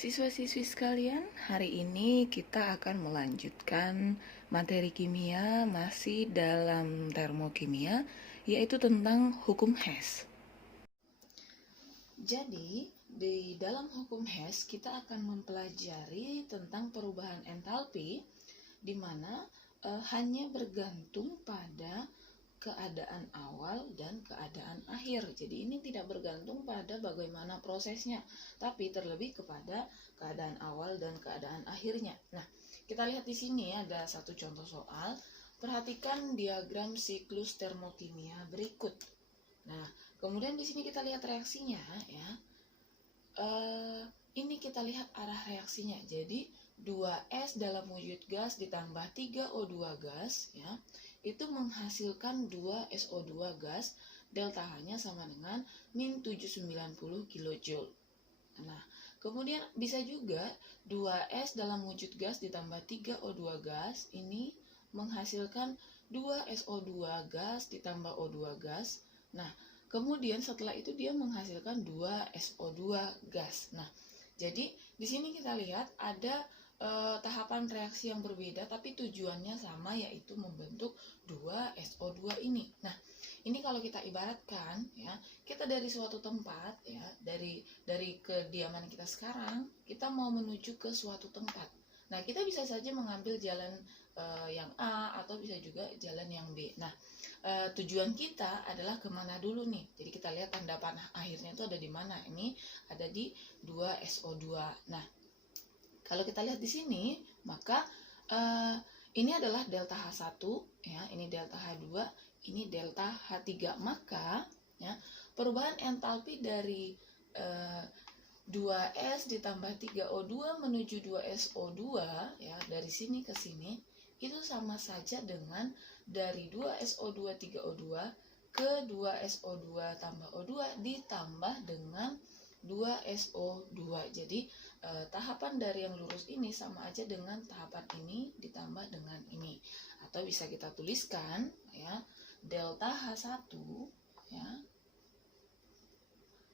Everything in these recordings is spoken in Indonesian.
Siswa-siswi sekalian, hari ini kita akan melanjutkan materi kimia masih dalam termokimia, yaitu tentang hukum Hess. Jadi, di dalam hukum Hess kita akan mempelajari tentang perubahan entalpi, di mana hanya bergantung pada keadaan awal dan keadaan akhir. Jadi ini tidak bergantung pada bagaimana prosesnya, tapi terlebih kepada keadaan awal dan keadaan akhirnya. Nah, kita lihat di sini ada satu contoh soal. Perhatikan diagram siklus termokimia berikut. Nah, kemudian di sini kita lihat reaksinya ya. Ini kita lihat arah reaksinya. Jadi 2S dalam wujud gas ditambah 3O2 gas ya, itu menghasilkan 2SO2 gas, delta H-nya sama dengan min 790 kJ. Nah, kemudian bisa juga 2S dalam wujud gas ditambah 3O2 gas, ini menghasilkan 2SO2 gas ditambah O2 gas. Nah, kemudian setelah itu dia menghasilkan 2SO2 gas. Nah, jadi di sini kita lihat ada tahapan reaksi yang berbeda tapi tujuannya sama, yaitu membentuk 2SO2 ini. Nah, ini kalau kita ibaratkan ya, kita dari suatu tempat ya, dari kediaman kita sekarang, kita mau menuju ke suatu tempat. Nah, kita bisa saja mengambil jalan yang A atau bisa juga jalan yang B. Nah, tujuan kita adalah kemana dulu nih. Jadi kita lihat tanda panah akhirnya itu ada di mana. Ini ada di 2SO2. Nah, kalau kita lihat di sini, maka ini adalah delta H1 ya, ini delta H2, ini delta H3. Maka ya, perubahan entalpi dari 2S ditambah 3O2 menuju 2SO2 ya, dari sini ke sini itu sama saja dengan dari 2SO2 3O2 ke 2SO2 tambah O2 ditambah dengan 2SO2. Jadi tahapan dari yang lurus ini sama aja dengan tahapan ini ditambah dengan ini. Atau bisa kita tuliskan ya, delta H1 ya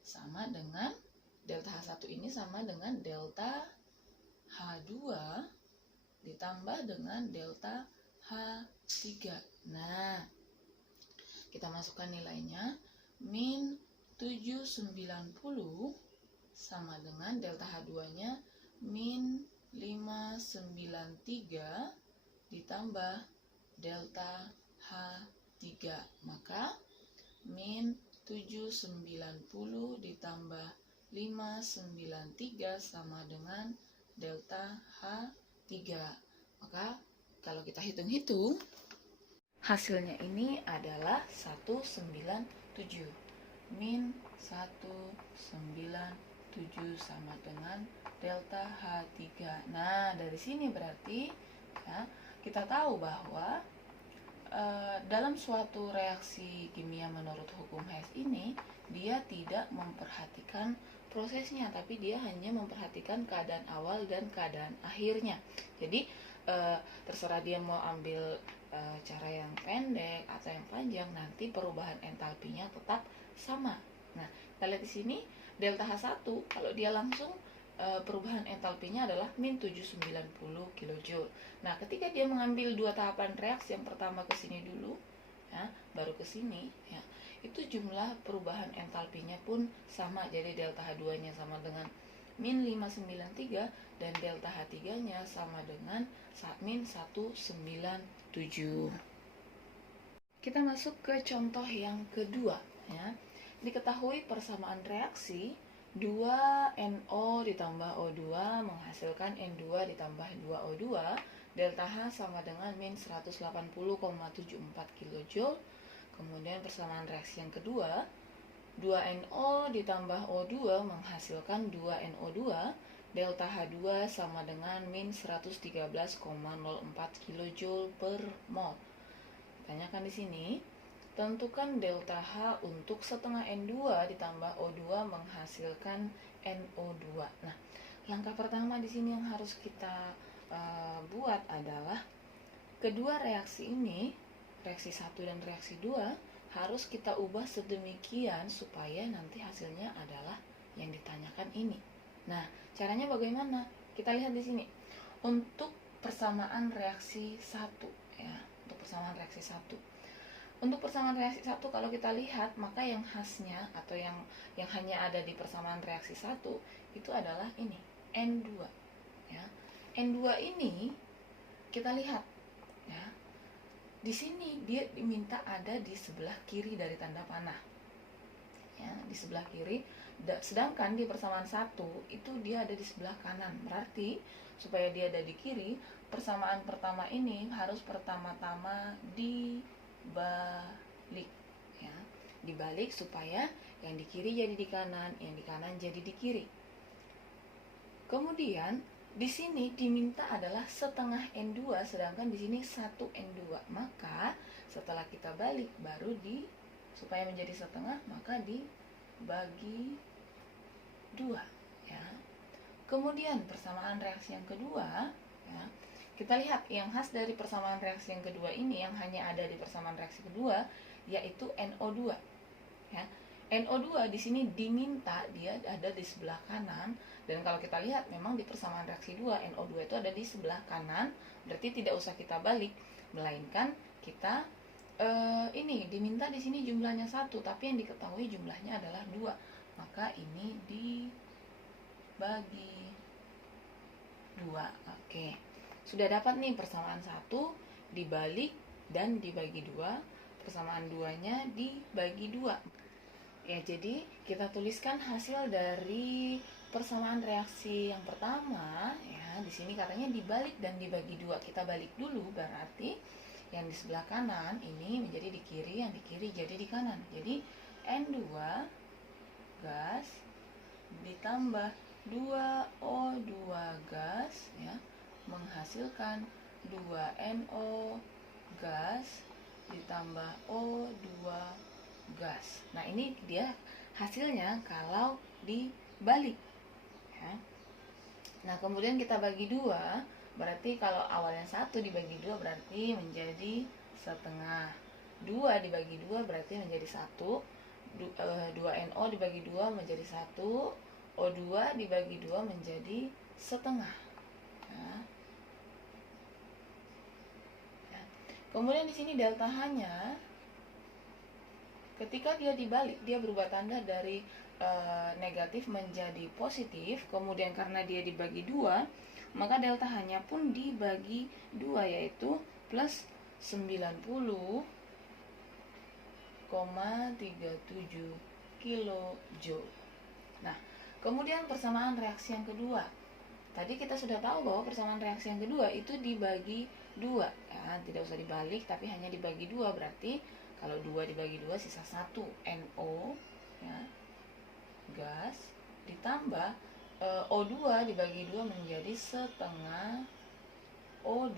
sama dengan delta H1 ini sama dengan delta H2 ditambah dengan delta H3. Nah, kita masukkan nilainya, min 790 sama dengan delta H2-nya min 593 ditambah delta H3. Maka min 790 ditambah 593 sama dengan delta H3. Maka kalau kita hitung-hitung, hasilnya ini adalah 197. Min 197 sama dengan delta H3. Nah, dari sini berarti ya, kita tahu bahwa dalam suatu reaksi kimia menurut hukum Hess ini, dia tidak memperhatikan prosesnya, tapi dia hanya memperhatikan keadaan awal dan keadaan akhirnya. Jadi terserah dia mau ambil cara yang pendek atau yang panjang, nanti perubahan entalpinya tetap sama. Nah, kita lihat di sini delta H1 kalau dia langsung perubahan entalpinya adalah min 790 kJ. Nah, ketika dia mengambil dua tahapan reaksi, yang pertama ke sini dulu ya, baru ke sini ya, itu jumlah perubahan entalpinya pun sama. Jadi delta H2-nya sama dengan min 593 dan delta H3-nya sama dengan min 197. Kita masuk ke contoh yang kedua ya. Diketahui persamaan reaksi 2NO ditambah O2 menghasilkan N2 ditambah 2O2, delta H sama dengan min 180,74 kJ. Kemudian persamaan reaksi yang kedua, 2NO ditambah O2 menghasilkan 2NO2, delta H2 sama dengan min 113,04 kJ per mol. Tanyakan di sini, tentukan delta H untuk setengah N2 ditambah O2 menghasilkan NO2. Nah, langkah pertama di sini yang harus kita buat adalah kedua reaksi ini, reaksi 1 dan reaksi 2, harus kita ubah sedemikian supaya nanti hasilnya adalah yang ditanyakan ini. Nah, caranya bagaimana? Kita lihat di sini. Untuk persamaan reaksi 1 ya, untuk persamaan reaksi 1. Untuk persamaan reaksi 1 kalau kita lihat, maka yang khasnya atau yang hanya ada di persamaan reaksi 1 itu adalah ini, N2 ya. N2 ini kita lihat ya. Di sini dia diminta ada di sebelah kiri dari tanda panah. Ya, di sebelah kiri. Sedangkan di persamaan 1 itu dia ada di sebelah kanan. Berarti supaya dia ada di kiri, persamaan pertama ini harus pertama-tama dibalik ya. Dibalik supaya yang di kiri jadi di kanan, yang di kanan jadi di kiri. Kemudian di sini diminta adalah setengah N2, sedangkan di sini 1 N2. Maka setelah kita balik baru supaya menjadi setengah, maka dibagi 2 ya. Kemudian persamaan reaksi yang kedua ya. Kita lihat yang khas dari persamaan reaksi yang kedua ini, yang hanya ada di persamaan reaksi kedua, yaitu NO2 ya. NO2 di sini diminta dia ada di sebelah kanan, dan kalau kita lihat memang di persamaan reaksi 2 NO2 itu ada di sebelah kanan, berarti tidak usah kita balik, melainkan kita ini diminta di sini jumlahnya 1, tapi yang diketahui jumlahnya adalah 2. Maka ini dibagi 2. Oke. Sudah dapat nih persamaan 1 dibalik dan dibagi 2, persamaan 2-nya dibagi 2. Ya, jadi kita tuliskan hasil dari persamaan reaksi yang pertama ya. Di sini katanya dibalik dan dibagi 2. Kita balik dulu, berarti yang di sebelah kanan ini menjadi di kiri, yang di kiri jadi di kanan. Jadi N2 gas ditambah 2O2 gas ya, menghasilkan 2NO gas ditambah O2 gas. Nah, ini dia hasilnya kalau dibalik ya. Nah, kemudian kita bagi 2, berarti kalau awalnya 1 dibagi 2 berarti menjadi setengah. 2 dibagi 2 berarti menjadi 1. 2NO dibagi 2 menjadi 1. O2 dibagi 2 menjadi setengah ya. Ya. Kemudian di sini delta H-nya ketika dia dibalik, dia berubah tanda dari negatif menjadi positif. Kemudian karena dia dibagi 2, maka delta H-nya pun dibagi 2, yaitu plus 90,37 kilojoule. Nah, kemudian persamaan reaksi yang kedua. Tadi kita sudah tahu bahwa persamaan reaksi yang kedua itu dibagi 2 ya, tidak usah dibalik tapi hanya dibagi 2. Berarti kalau 2 dibagi 2 sisa 1 NO ya, gas ditambah O2 dibagi 2 menjadi setengah O2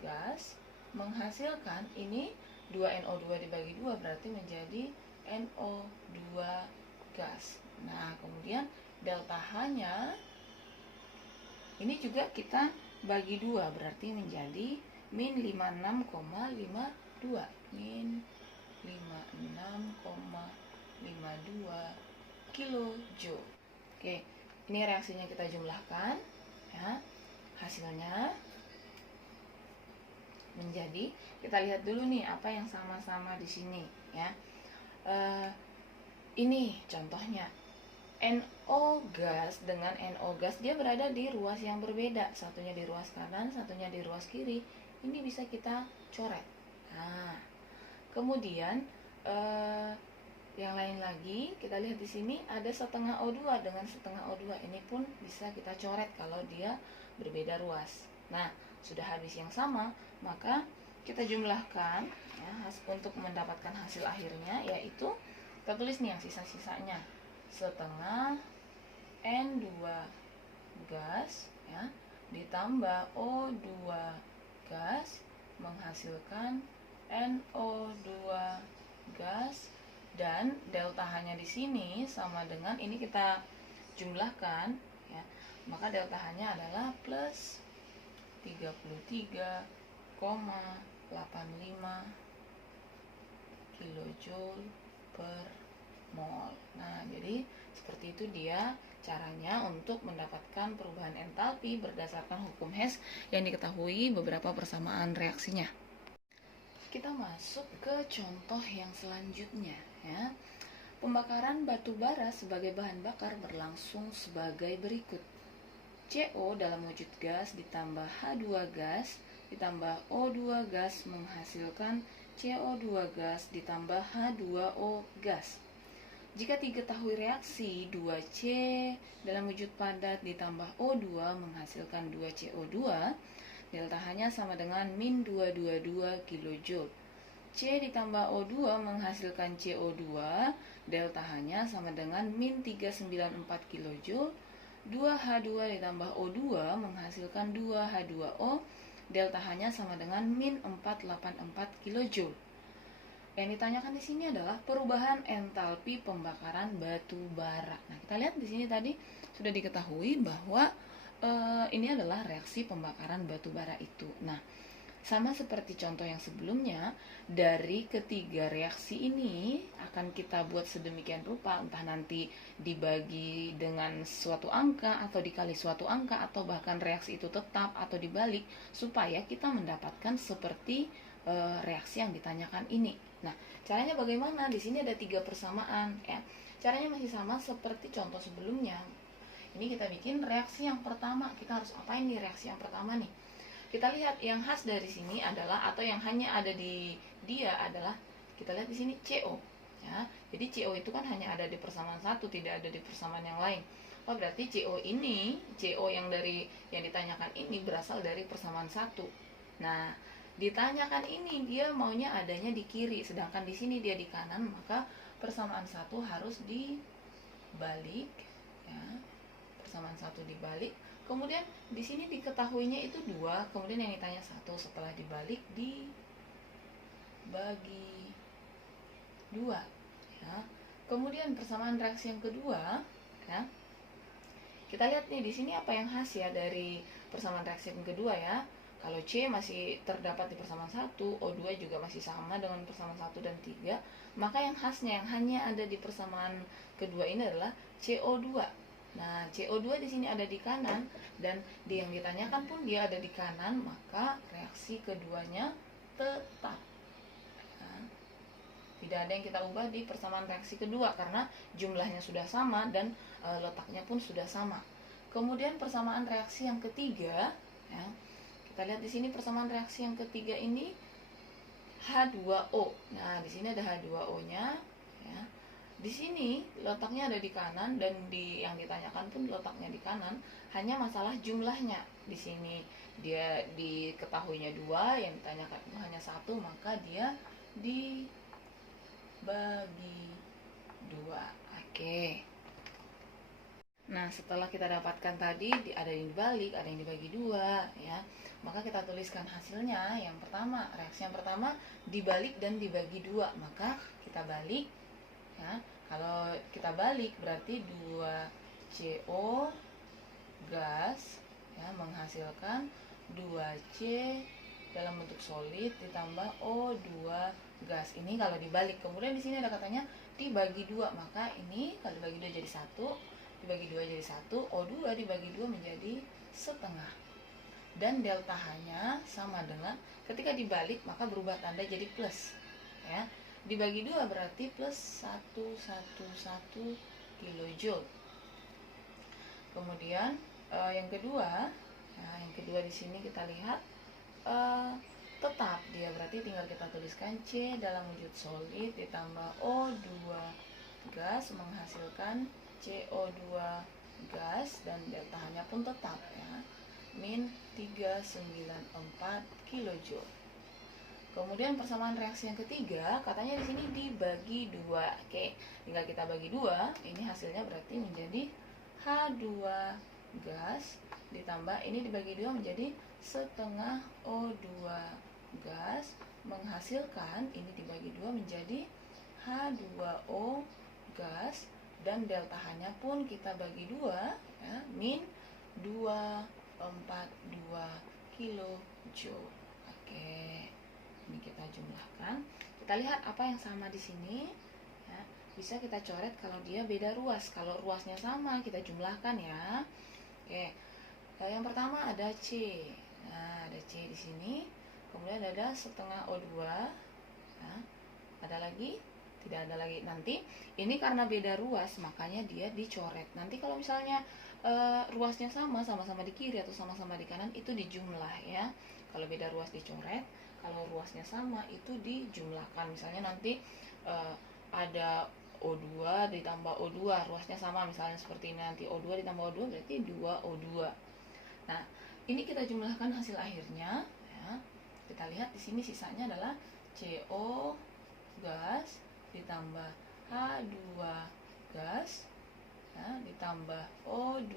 gas, menghasilkan ini 2NO2 dibagi 2 berarti menjadi NO2 gas. Nah, kemudian delta H-nya ini juga kita bagi 2 berarti menjadi min 56,52 min 56,52 kilojoule. Oke, ini reaksinya kita jumlahkan ya. Hasilnya menjadi, kita lihat dulu nih apa yang sama-sama di sini ya. Ini contohnya NO gas dengan NO gas, dia berada di ruas yang berbeda, satunya di ruas kanan, satunya di ruas kiri. Ini bisa kita coret. Nah, kemudian yang lain lagi, kita lihat di sini ada setengah O2 dengan setengah O2. Ini pun bisa kita coret kalau dia berbeda ruas. Nah, sudah habis yang sama, maka kita jumlahkan ya, untuk mendapatkan hasil akhirnya, yaitu kita tulis nih yang sisa-sisanya. Setengah N2 gas ya, ditambah O2 gas menghasilkan NO2 gas, dan delta H-nya di sini sama dengan ini, kita jumlahkan ya, maka delta H-nya adalah plus 33,85 kilojoule per mol. Nah, jadi seperti itu dia caranya untuk mendapatkan perubahan entalpi berdasarkan hukum Hess yang diketahui beberapa persamaan reaksinya. Kita masuk ke contoh yang selanjutnya ya. Pembakaran batu bara sebagai bahan bakar berlangsung sebagai berikut. CO dalam wujud gas ditambah H2 gas ditambah O2 gas menghasilkan CO2 gas ditambah H2O gas. Jika diketahui reaksi 2C dalam wujud padat ditambah O2 menghasilkan 2CO2, delta H-nya sama dengan min 222 kJ. C ditambah O2 menghasilkan CO2, delta H-nya sama dengan min 394 kJ. 2H2 ditambah O2 menghasilkan 2H2O, delta H-nya sama dengan min 484 kJ. Yang ditanyakan di sini adalah perubahan entalpi pembakaran batu bara. Nah, kita lihat di sini tadi sudah diketahui bahwa ini adalah reaksi pembakaran batu bara itu. Nah, sama seperti contoh yang sebelumnya, dari ketiga reaksi ini akan kita buat sedemikian rupa, entah nanti dibagi dengan suatu angka atau dikali suatu angka atau bahkan reaksi itu tetap atau dibalik, supaya kita mendapatkan seperti reaksi yang ditanyakan ini. Nah, caranya bagaimana? Di sini ada 3 persamaan ya. Caranya masih sama seperti contoh sebelumnya. Ini kita bikin reaksi yang pertama. Kita harus apain nih reaksi yang pertama nih? Kita lihat yang khas dari sini adalah, atau yang hanya ada di dia adalah, kita lihat di sini CO ya. Jadi CO itu kan hanya ada di persamaan satu, tidak ada di persamaan yang lain. Oh, berarti CO ini, CO yang ditanyakan ini berasal dari persamaan satu. Nah, ditanyakan ini dia maunya adanya di kiri, sedangkan di sini dia di kanan, maka persamaan satu harus dibalik ya. Persamaan satu dibalik. Kemudian di sini diketahuinya itu 2, kemudian yang ditanya 1, setelah dibalik dibagi 2 ya. Kemudian persamaan reaksi yang kedua ya. Kita lihat nih di sini apa yang khas ya dari persamaan reaksi yang kedua ya. Kalau C masih terdapat di persamaan 1, O2 juga masih sama dengan persamaan 1 dan 3, maka yang khasnya yang hanya ada di persamaan kedua ini adalah CO2. Nah, CO2 di sini ada di kanan dan yang ditanyakan pun dia ada di kanan, maka reaksi keduanya tetap. Nah, tidak ada yang kita ubah di persamaan reaksi kedua karena jumlahnya sudah sama dan letaknya pun sudah sama. Kemudian persamaan reaksi yang ketiga ya. Kita lihat di sini persamaan reaksi yang ketiga ini H2O. Nah, di sini ada H2O-nya ya. Di sini letaknya ada di kanan dan yang ditanyakan pun letaknya di kanan, hanya masalah jumlahnya. Di sini dia diketahuinya 2, yang ditanyakan hanya 1, maka dia dibagi 2. Oke. Nah, setelah kita dapatkan tadi ada yang dibalik, ada yang dibagi 2 ya. Maka kita tuliskan hasilnya. Yang pertama, reaksi yang pertama dibalik dan dibagi 2, maka kita balik ya. Kalau kita balik berarti 2CO gas ya menghasilkan 2C dalam bentuk solid ditambah O2 gas. Ini kalau dibalik. Kemudian di sini ada katanya dibagi 2, maka ini kalau dibagi 2 jadi 1, dibagi 2 jadi 1, O2 dibagi 2 menjadi setengah. Dan delta H-nya sama dengan, ketika dibalik maka berubah tanda jadi plus ya. Dibagi 2 berarti plus 111 kJ. Kemudian yang kedua ya, yang kedua di sini kita lihat tetap dia, berarti tinggal kita tuliskan C dalam wujud solid ditambah O2 gas menghasilkan CO2 gas dan delta H-nya pun tetap ya, min 394 kJ. Kemudian persamaan reaksi yang ketiga, katanya di sini dibagi 2. Oke, tinggal kita bagi 2, ini hasilnya berarti menjadi H2 gas ditambah ini dibagi 2 menjadi setengah O2 gas menghasilkan ini dibagi 2 menjadi H2O gas dan delta H-nya pun kita bagi 2 ya, min 242 kJ. Oke. Ini kita jumlahkan. Kita lihat apa yang sama di sini ya. bisa kita coret kalau dia beda ruas. Kalau ruasnya sama, kita jumlahkan ya. Oke. Yang pertama ada C. Nah, ada C di sini. Kemudian ada setengah O2. Nah, ada lagi? Tidak ada lagi. Nanti ini karena beda ruas, makanya dia dicoret. Nanti kalau misalnya ruasnya sama-sama di kiri atau sama-sama di kanan, itu dijumlah ya. Kalau beda ruas dicoret, kalau ruasnya sama itu dijumlahkan. Misalnya nanti ada O2 ditambah O2, ruasnya sama, misalnya seperti ini, nanti O2 ditambah O2 berarti 2O2. Nah, ini kita jumlahkan hasil akhirnya ya. Kita lihat di sini sisanya adalah CO gas ditambah H2 gas ya, ditambah O2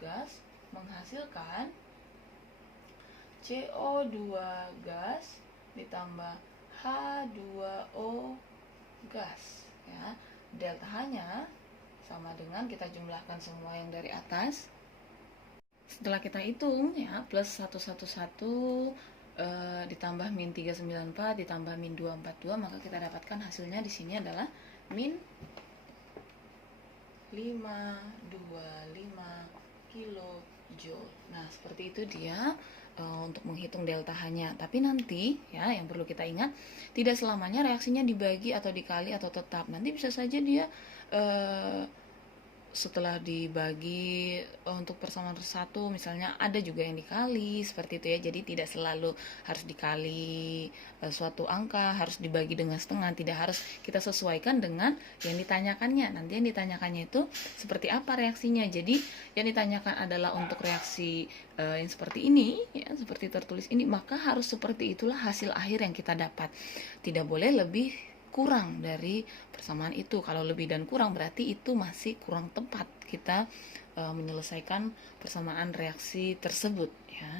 gas menghasilkan CO2 gas ditambah H2O gas ya. Delta H-nya sama dengan kita jumlahkan semua yang dari atas. Setelah kita hitung ya, plus 111 ditambah min 394 ditambah min 242, maka kita dapatkan hasilnya di sini adalah min 525 kilojoule. Nah, seperti itu dia untuk menghitung delta H-nya. Tapi nanti ya, yang perlu kita ingat, tidak selamanya reaksinya dibagi atau dikali atau tetap. Nanti bisa saja dia setelah dibagi untuk persamaan satu, misalnya ada juga yang dikali seperti itu ya. Jadi tidak selalu harus dikali suatu angka harus dibagi dengan setengah, tidak harus, kita sesuaikan dengan yang ditanyakannya. Nanti yang ditanyakannya itu seperti apa reaksinya. Jadi yang ditanyakan adalah untuk reaksi yang seperti ini ya, seperti tertulis ini, maka harus seperti itulah hasil akhir yang kita dapat. Tidak boleh lebih kurang dari persamaan itu. Kalau lebih dan kurang berarti itu masih kurang tepat kita menyelesaikan persamaan reaksi tersebut ya.